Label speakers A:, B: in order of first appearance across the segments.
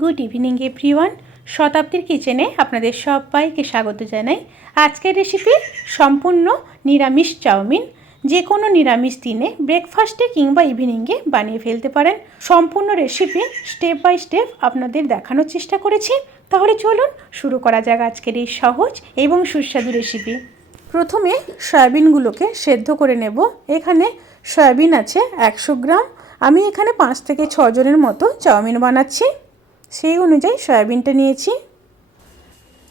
A: Good evening, everyone. শতাব্দীর কিচেনে আপনাদের সবাইকে স্বাগত জানাই। আজকের রেসিপি সম্পূর্ণ নিরামিষ চাউমিন। যে কোনো নিরামিষ দিনে ব্রেকফাস্টে কিংবা ইভিনিংয়ে বানিয়ে ফেলতে পারেন। সম্পূর্ণ রেসিপি স্টেপ বাই স্টেপ আপনাদের দেখানোর চেষ্টা করেছি। তাহলে চলুন শুরু করা যাক আজকের এই সহজ এবং সুস্বাদু রেসিপি প্রথমে সয়াবিনগুলোকে সেদ্ধ করে নেব। এখানে সয়াবিন আছে একশো গ্রাম। আমি এখানে পাঁচ থেকে ছজনের মতো চাউমিন বানাচ্ছি। সেই অনুযায়ী সয়াবিনটা নিয়েছি।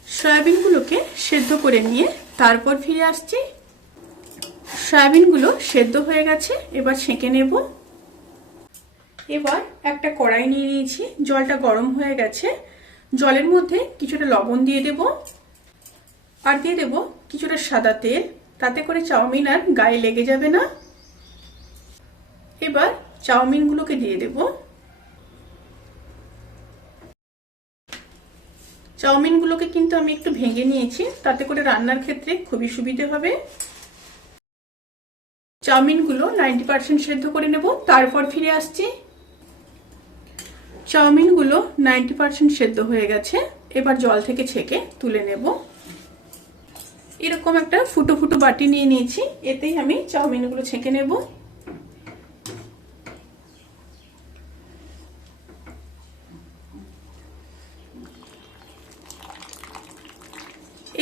A: সয়াবিনগুলোকে সেদ্ধ করে নিয়ে তারপর ফিরে আসছি। সয়াবিনগুলো সেদ্ধ হয়ে গেছে, এবার ছেঁকে নেব। এবার একটা কড়াই নিয়ে নিয়েছি, জলটা গরম হয়ে গেছে। জলের মধ্যে কিছুটা লবণ দিয়ে দেব। আর দিয়ে দেব কিছুটা সাদা তেল, তাতে করে চাউমিন আর গায়ে লেগে যাবে না। এবার চাউমিনগুলোকে দিয়ে দেব। চাউমিনগুলোকে কিন্তু আমি একটু ভেঙে নিয়েছি। তাতে করে রান্নার ক্ষেত্রে খুবই সুবিধে হবে। চাউমিনগুলো নাইনটি পার্সেন্ট সেদ্ধ করে নেব। তারপর ফিরে আসছি। চাউমিনগুলো নাইনটি পার্সেন্ট সেদ্ধ হয়ে গেছে। এবার জল থেকে ছেঁকে তুলে নেব। এরকম একটা ফুটো ফুটো বাটি নিয়ে নিয়েছি। এতেই আমি চাউমিনগুলো ছেঁকে নেব।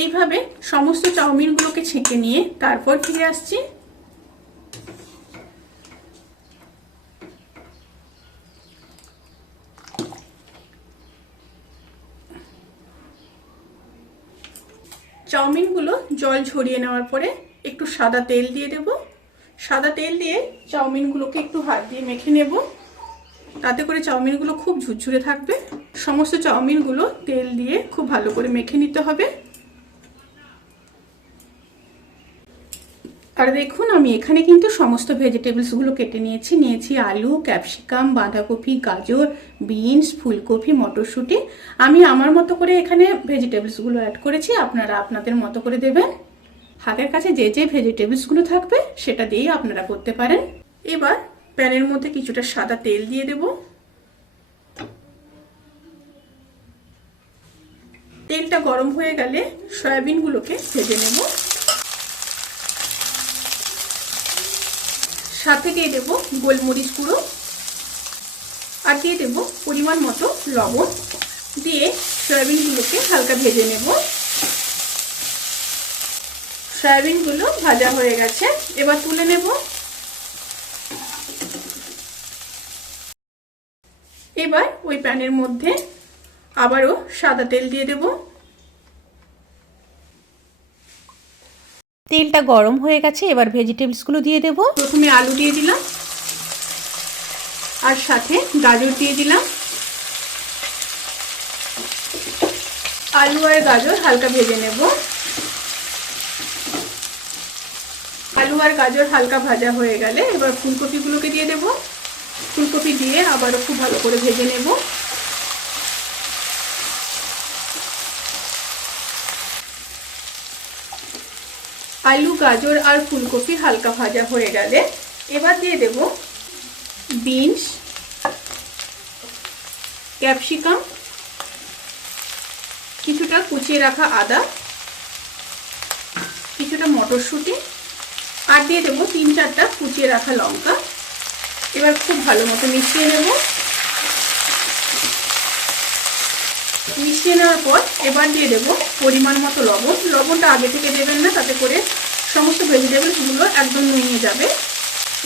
A: এইভাবে সমস্ত চাউমিনগুলোকে ছেঁকে নিয়ে তারপর ফিরে আসছি। চাউমিনগুলো জল ঝরিয়ে নেওয়ার পরে একটু সাদা তেল দিয়ে দেব। সাদা তেল দিয়ে চাউমিনগুলোকে একটু হাত দিয়ে মেখে নেব। তাতে করে চাউমিনগুলো খুব ঝুরঝুরে থাকবে। সমস্ত চাউমিনগুলো তেল দিয়ে খুব ভালো করে মেখে নিতে হবে। আর দেখুন, আমি এখানে কিন্তু সমস্ত ভেজিটেবলসগুলো কেটে নিয়েছি। নিয়েছি আলু ক্যাপসিকাম বাঁধাকপি, গাজর বিনস ফুলকপি, মটরশুঁটি। আমি আমার মতো করে এখানে ভেজিটেবলসগুলো অ্যাড করেছি। আপনারা আপনাদের মতো করে দেবেন। হাতের কাছে যে যে ভেজিটেবলসগুলো থাকবে, সেটা দিয়েই আপনারা করতে পারেন। এবার প্যানের মধ্যে কিছুটা সাদা তেল দিয়ে দেব। তেলটা গরম হয়ে গেলে সয়াবিনগুলোকে ভেজে নেব। সাথে দিয়ে দেব গোলমরিচ গুঁড়ো আর দিয়ে দেব পরিমাণ মতো লবণ। দিয়ে সয়াবিনগুলোকে হালকা ভেজে নেব। সয়াবিনগুলো ভাজা হয়ে গেছে। এবার তুলে নেব। এবার ওই প্যানের মধ্যে আবারও সাদা তেল দিয়ে দেবো। তেলটা গরম হয়ে গেছে, এবার ভেজিটেবলসগুলো দিয়ে দেব। প্রথমে আলু দিয়ে দিলাম, আর সাথে গাজর দিয়ে দিলাম। আলু আর গাজর হালকা ভেজে নেব। আলু আর গাজর হালকা ভাজা হয়ে গেলে এবার ফুলকপিগুলোকে দিয়ে দেব। ফুলকপি দিয়ে আবারও খুব ভালো করে ভেজে নেব। আলু, গাজর আর ফুলকপি হালকা ভাজা হয়ে গেলে এবার দিয়ে দেব বিনস, ক্যাপসিকাম, কিছুটা কুচিয়ে রাখা আদা, কিছুটা মটরশুঁটি আর দিয়ে দেবো তিন চারটা কুচিয়ে রাখা লঙ্কা। এবার খুব ভালো মতো মিশিয়ে নেব। মিশিয়ে নেওয়ার পর এবার দিয়ে দেব পরিমাণ মতো লবণ। লবণটা আগে থেকে দেবেন না, তাতে করে সমস্ত ভেজিটেবলসগুলো একদম নুয়ে যাবে।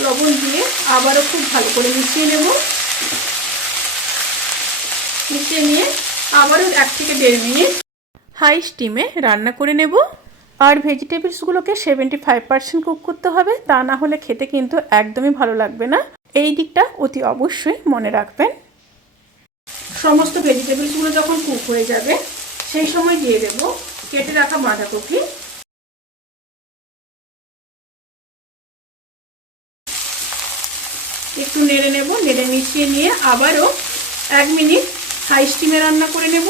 A: লবণ দিয়ে আবারও খুব ভালো করে মিশিয়ে নেব। মিশিয়ে নিয়ে আবারও এক থেকে দেড় মিনিট হাই স্টিমে রান্না করে নেব। আর ভেজিটেবলসগুলোকে সেভেন্টি ফাইভ পার্সেন্ট কুক করতে হবে, তা না হলে খেতে কিন্তু একদমই ভালো লাগবে না। এই দিকটা অতি অবশ্যই মনে রাখবেন। সমস্ত ভেজিটেবলসগুলো যখন কুক হয়ে যাবে, সেই সময় দিয়ে দেব কেটে রাখা বাঁধাকপি। একটু নেড়ে নেব, নেড়ে মিশিয়ে নিয়ে আবারও এক মিনিট হাই স্টিমে রান্না করে নেব।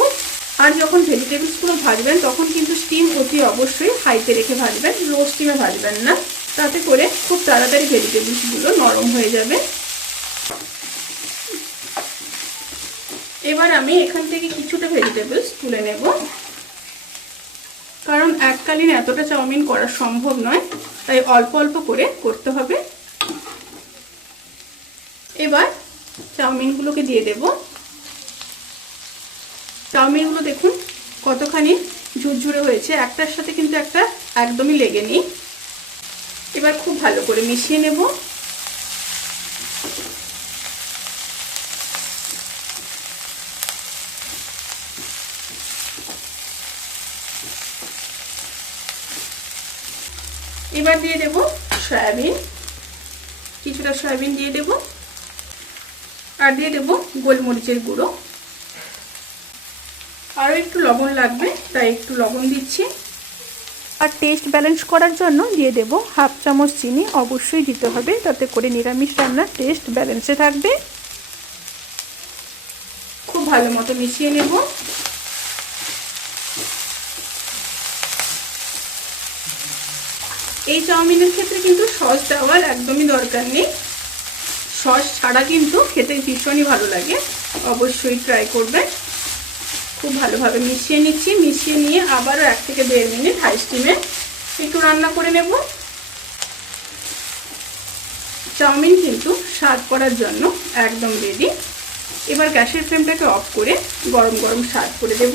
A: আর যখন ভেজিটেবলসগুলো ভাজবেন, তখন কিন্তু স্টিম অতি অবশ্যই হাইতে রেখে ভাজবেন, লো স্টিমে ভাজবেন না। তাতে করে খুব তাড়াতাড়ি ভেজিটেবলসগুলো নরম হয়ে যাবে। এবার আমি এখান থেকে কিছুটা ভেজিটেবলস তুলে নেব। কারণ এককালীন এতটা চাউমিন করা সম্ভব নয়, তাই অল্প অল্প করে করতে হবে। এবার চাউমিনগুলোকে দিয়ে দেব। চাউমিনগুলো দেখুন কতখানি ঝুরঝুরে হয়েছে, একটার সাথে কিন্তু একটা একদমই লেগে নেই। এবার খুব ভালো করে মিশিয়ে নেব। এবার দিয়ে দেব সয়াবিন। কিছুটা সয়াবিন দিয়ে দেব। আর দিয়ে দেব গোলমরিচের গুঁড়ো। আরও একটু লবণ লাগবে, তাই একটু লবণ দিচ্ছি। আর টেস্ট ব্যালেন্স করার জন্য দিয়ে দেব হাফ চামচ চিনি। অবশ্যই দিতে হবে, তাতে করে নিরামিষ রান্নার টেস্ট ব্যালেন্সে থাকবে। খুব ভালো মতো মিশিয়ে নেব। এই চাউমিনের ক্ষেত্রে কিন্তু সস দেওয়ার একদমই দরকার নেই। সস ছাড়া কিন্তু খেতে ভীষণই ভালো লাগে। অবশ্যই ট্রাই করবেন। খুব ভালোভাবে মিশিয়ে নিচ্ছি। মিশিয়ে নিয়ে আবারও এক থেকে দেড় মিনিট হাই স্টিমে একটু রান্না করে নেব। চাউমিন কিন্তু স্বাদ করার জন্য একদম রেডি এবার গ্যাসের ফ্লেমটাকে অফ করে গরম গরম স্বাদ করে দেব।